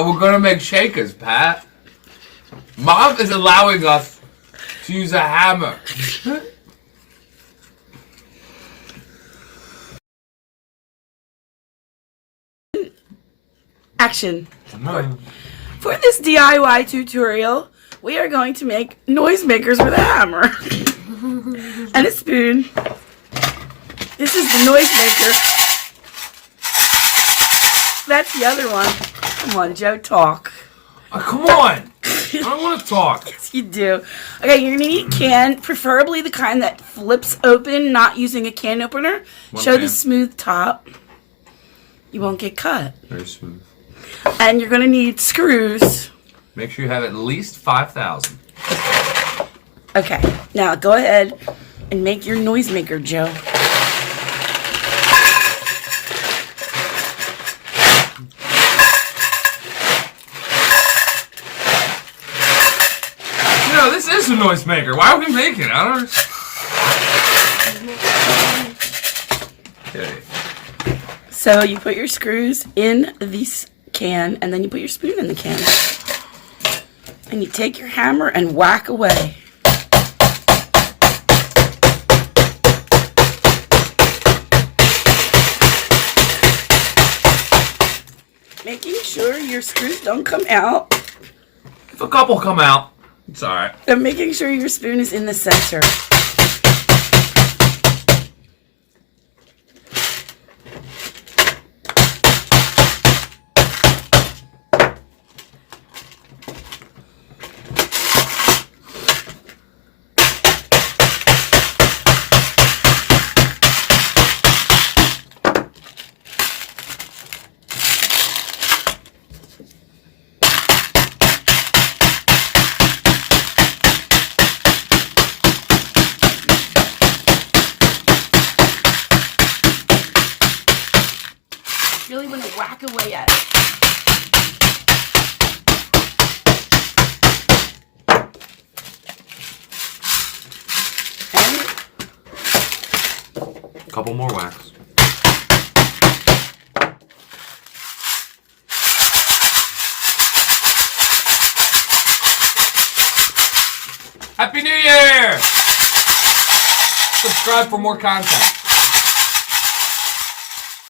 We're gonna make shakers, Pat. Mom is allowing us to use a hammer. Action. For this DIY tutorial, we are going to make noisemakers with a hammer and a spoon. This is the noisemaker. That's the other one. Come on, Joe, talk. Come on. I don't want to talk. Yes, you do. Okay, you're going to need a can, preferably the kind that flips open, not using a can opener. Show the smooth top. You won't get cut. Very smooth. And you're going to need screws. Make sure you have at least 5,000. Okay, now go ahead and make your noisemaker, Joe. You know, this is a noisemaker. Why are we making it? I don't understand. Okay. So you put your screws in this can, and then you put your spoon in the can. And you take your hammer and whack away. Making sure your screws don't come out. If a couple come out, it's alright. And making sure your spoon is in the center. Really want to whack away at it. And Couple more whacks. Happy New Year! Subscribe for more content.